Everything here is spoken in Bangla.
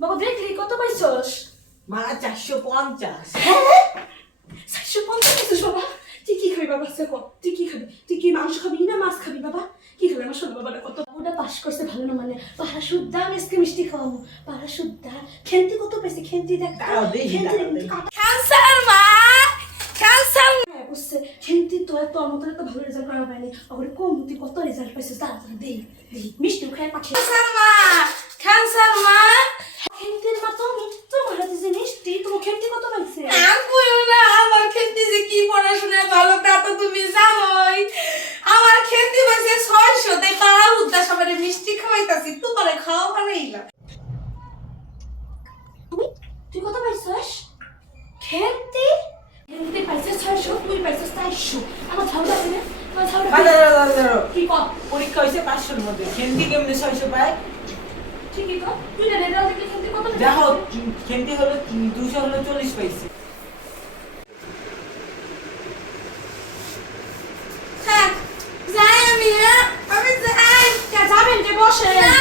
বাবা দেখলি কত পাইছস? মা 450। হ্যাঁ 450 পাইছস বাবা। তুই কি খাবি বাবা? তুই কি খাবি? তুই কি মাংস খাবি না মাছ খাবি বাবা? কি খাবি আমার শোনো বাবা? কত ওটা পাস করছে ভালো না মানে পাড়া শুদ্ধা মিষ্টি মিষ্টি খাওয়াবো পাড়া শুদ্ধা। খেলতে কত পাইছে খেলতে দেখ দাঁড়াও দেখি, দাঁড়াও দেখি। ক্যান্সার মা ক্যান্সার বুঝছে খেলতে তো তোর মতো তো ভালো রেজাল্ট করা পাইনি ওরে কম তুই কত রেজাল্ট পাইছিস তাড়াতাড়ি দেই দেই মিষ্টি খাই পাঠিয়ে ক্যান্সার মা খেলতে মা তুমি তোমার হাতে যে মিষ্টি তুমি খেলতে কত পাইছে? আর কইও না, আমার খেলতে যে কি পড়াশোনায় ভালো তা তো তুমি জানোই। আমার খেলতে বাজে 600, তাই পাড়া উদ্দা সবারে মিষ্টি খাওয়াইতাছি, তোমারে খাওয়া বানাইলাম। তুই কত পাইছস? খেলতে খেলতে পাইছিস 600 তুই পাইছিস 400 আমার ঝাউটা আছে না আমার ঝাউটা দাঁড়াও। কি কর পরীক্ষা হয়েছে 500-র মধ্যে, খেলতে কেমনে 600 পায়? ঠিকই তো তুই না রেজাল্ট দেখে খেলতে কত পাইছিস? দেখো খেলতে হলো 200 হলো 40 পাইছে। থাক, যাই আমি, হ্যাঁ? আমি যাই। কে যাবেন যে বসে না,